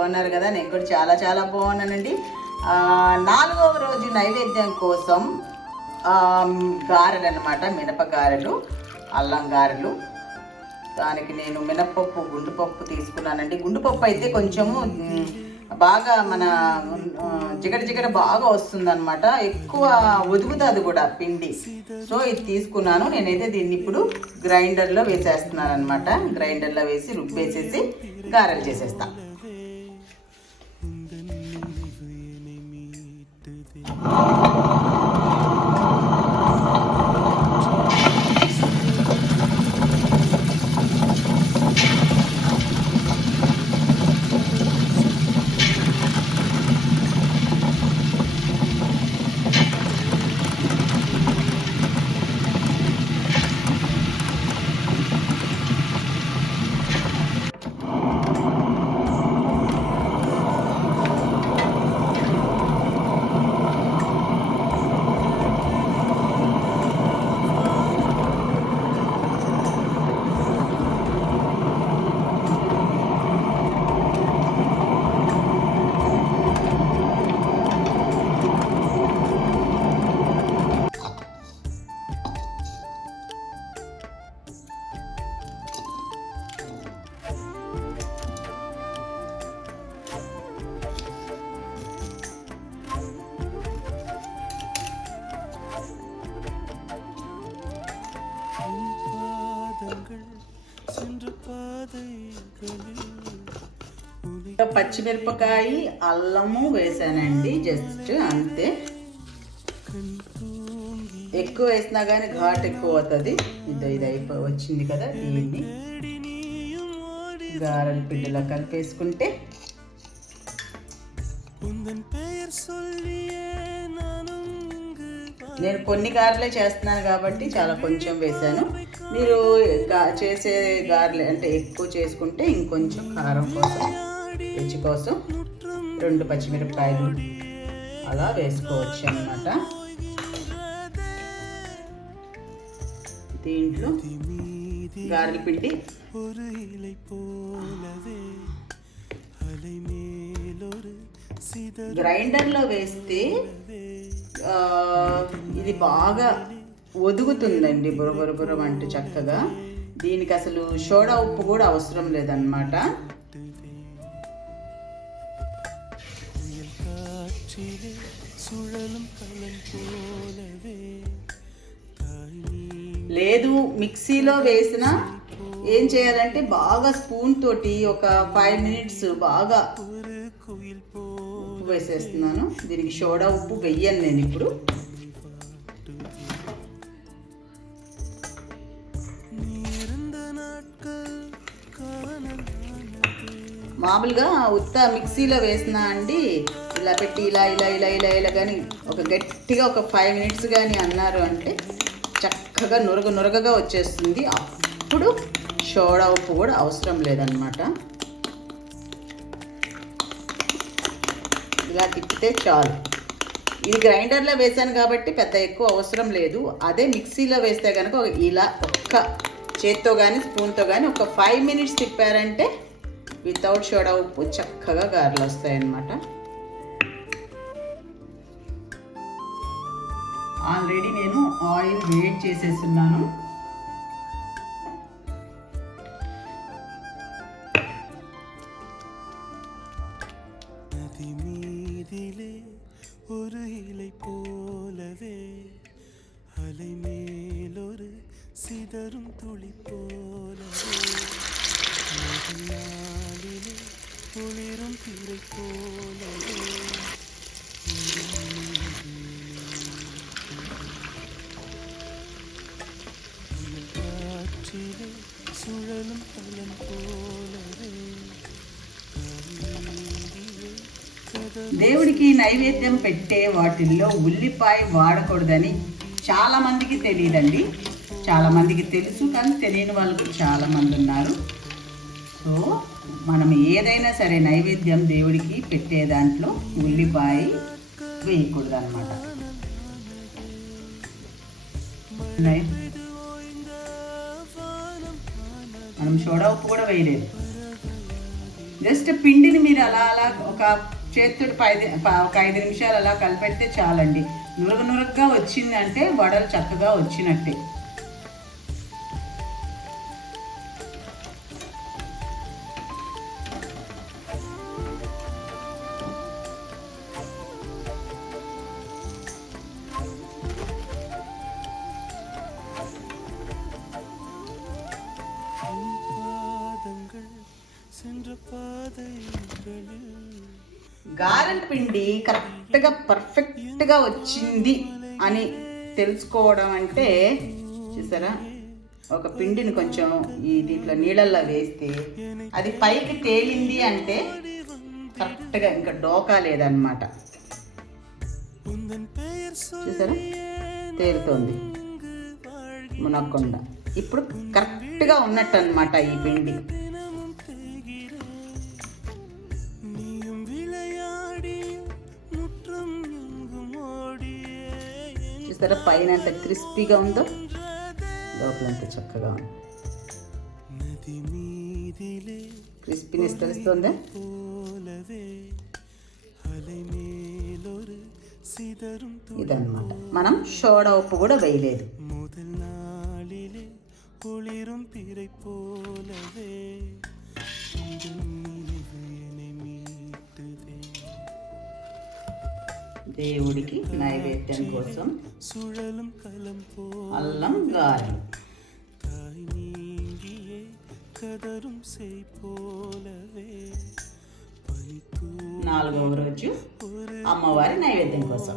బాగున్నారు కదా? నేను కూడా చాలా చాలా బాగున్నానండి. 4వ రోజు నైవేద్యం కోసం గారెలు అన్నమాట, మినప గారెలు, అల్లం గారెలు. దానికి నేను మినపప్పు, గుండుపప్పు తీసుకున్నానండి. గుండుపప్పు అయితే కొంచెము బాగా మన జిగట జిగట బాగా వస్తుందన్నమాట, ఎక్కువ ఒదుగుతుంది కూడా పిండి. సో ఇది తీసుకున్నాను. నేనైతే దీన్ని ఇప్పుడు గ్రైండర్లో వేసేస్తున్నాను అనమాట. గ్రైండర్లో వేసి రుబ్బేసేసి గారెలు చేసేస్తాను. పచ్చిమిరపకాయ, అల్లము వేసానండి, జస్ట్ అంతే. ఎక్కువ వేసినా కానీ ఘాట్ ఎక్కువ అవుతుంది. ఇది అయిపోయి వచ్చింది కదా, దీన్ని గారెల పిండిలో కలిపేసుకుంటే నేను కొన్ని గారెలే చేస్తున్నాను కాబట్టి చాలా కొంచెం వేసాను. మీరు చేసే గారెలు అంటే ఎక్కువ చేసుకుంటే ఇంకొంచెం కారం కోసం, రుచి కోసం 2 పచ్చిమిరపకాయలు అలా వేసుకోవచ్చు అన్నమాట. దీంట్లో గారెల పిండి గ్రైండర్లో వేస్తే ఇది బాగా ఒదుగుతుందండి, బురబుర అంటే చక్కగా. దీనికి అసలు సోడా ఉప్పు కూడా అవసరం లేదన్నమాట. లేదు మిక్సీలో వేసినా ఏం చేయాలంటే బాగా స్పూన్ తోటి ఒక 5 మినిట్స్ బాగా ఉప్పు వేసేస్తున్నాను. దీనికి సోడా ఉప్పు వెయ్యను నేను ఇప్పుడు. మామూలుగా ఉత్త మిక్సీలో వేసినా అండి, ఇలా పెట్టి ఇలా ఇలా ఇలా ఇలా ఇలా కానీ ఒక గట్టిగా ఒక 5 మినిట్స్ కానీ అన్నారు అంటే చక్కగా నురగగా వచ్చేస్తుంది. అప్పుడు సోడా ఉప్పు కూడా అవసరం లేదన్నమాట. ఇలా తిప్పితే చాలు. ఇది గ్రైండర్లో వేసాను కాబట్టి పెద్ద ఎక్కువ అవసరం లేదు. అదే మిక్సీలో వేస్తే కనుక ఇలా ఒక్క చేత్తో కానీ స్పూన్తో కానీ ఒక 5 మినిట్స్ తిప్పారంటే వితౌట్ సోడా ఉప్పు చక్కగా గారెలు వస్తాయన్నమాట. ఆల్రెడీ నేను ఆయిల్ వేడి చేసేస్తున్నాను. దేవుడికి నైవేద్యం పెట్టే వాటిల్లో ఉల్లిపాయ వాడకూడదని చాలా మందికి తెలియదండి. చాలా మందికి తెలుసు, కానీ తెలియని వాళ్ళు చాలా మంది ఉన్నారు. సో మనం ఏదైనా సరే నైవేద్యం దేవుడికి పెట్టే దాంట్లో ఉల్లిపాయ వేయకూడదు అన్నమాట. మనం సోడా ఉప్పు కూడా వేయలేదు. జస్ట్ పిండిని మీరు అలా అలా ఒక చేతితోటి ఒక 5 నిమిషాలు అలా కలిపెడితే చాలండి. నురగగా వచ్చిందంటే వడలు చక్కగా వచ్చినట్టే. గారెల పిండి కరెక్ట్గా పర్ఫెక్ట్గా వచ్చింది అని తెలుసుకోవడం అంటే చూసారా, ఒక పిండిని కొంచెం ఈ దీంట్లో నీళ్ళల్లో వేస్తే అది పైకి తేలింది అంటే కరెక్ట్గా ఇంకా డోకా లేదన్నమాట. చూసారా, తేలుతోంది మునక్కుండా. ఇప్పుడు కరెక్ట్గా ఉన్నట్టు అనమాట ఈ పిండి. చూసారా, పైన ఎంత క్రిస్పీగా ఉందో, లోపల ఎంత చక్కగా ఉంది. క్రిస్పీనెస్ తెలుస్తుందా? ఇదన్నమాట. మనం సోడా ఉప్పు కూడా వేయలేదు. దేవుడికి నైవేద్యం కోసం అల్లం గారెలు. 4వ రోజు అమ్మవారి నైవేద్యం కోసం.